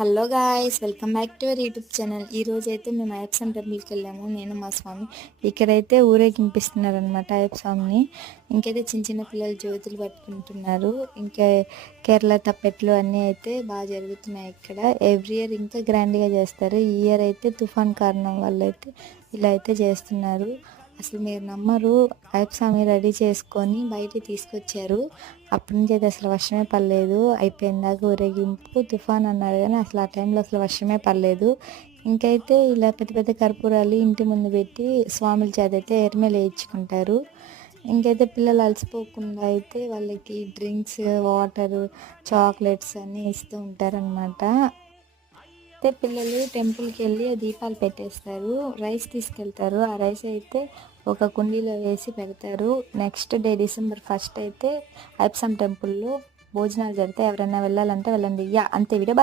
Hello guys, welcome back to our YouTube channel. ఈ రోజు అయితే మేము అయ్యప్ప స్వామి టెంపుల్కి వెళ్ళాము, నేను మా స్వామి. ఇక్కడైతే ఊరేగింపిస్తున్నారు అనమాట అయ్యప్ప స్వామిని. ఇంకైతే చిన్న చిన్న పిల్లలు జ్యోతులు పట్టుకుంటున్నారు. ఇంకా కేరళ తప్పెట్లు అన్నీ అయితే బాగా జరుగుతున్నాయి ఇక్కడ. ఎవ్రీ ఇయర్ ఇంకా గ్రాండ్గా చేస్తారు. ఈ ఇయర్ అయితే తుఫాన్ కారణం వల్ల అయితే ఇలా అయితే చేస్తున్నారు. అసలు మీరు నమ్మరు, అయ్యప్ప స్వామి రెడీ చేసుకొని బయటికి తీసుకొచ్చారు. అప్పటి నుంచి అయితే అసలు వర్షమే పడలేదు. అయిపోయిందాక ఊరేగింపు తుఫాన్ అన్నారు కానీ అసలు ఆ టైంలో అసలు వర్షమే పడలేదు. ఇంకైతే ఇలా పెద్ద పెద్ద కర్పూరాలు ఇంటి ముందు పెట్టి స్వాముల చేత అయితే ఎర్మెలు వేయించుకుంటారు. ఇంకైతే పిల్లలు అలసిపోకుండా అయితే వాళ్ళకి డ్రింక్స్, వాటరు, చాక్లెట్స్ అన్నీ ఇస్తూ ఉంటారనమాట. అయితే పిల్లలు టెంపుల్కి వెళ్ళి దీపాలు పెట్టేస్తారు, రైస్ తీసుకెళ్తారు. ఆ రైస్ అయితే ఒక కుండీలో వేసి పెడతారు. నెక్స్ట్ డే December 1 అయితే అయ్యప్ప స్వామి టెంపుల్లో భోజనాలు జరిగితే ఎవరైనా వెళ్ళాలంటే వెళ్ళండి. అంతే వీడియో.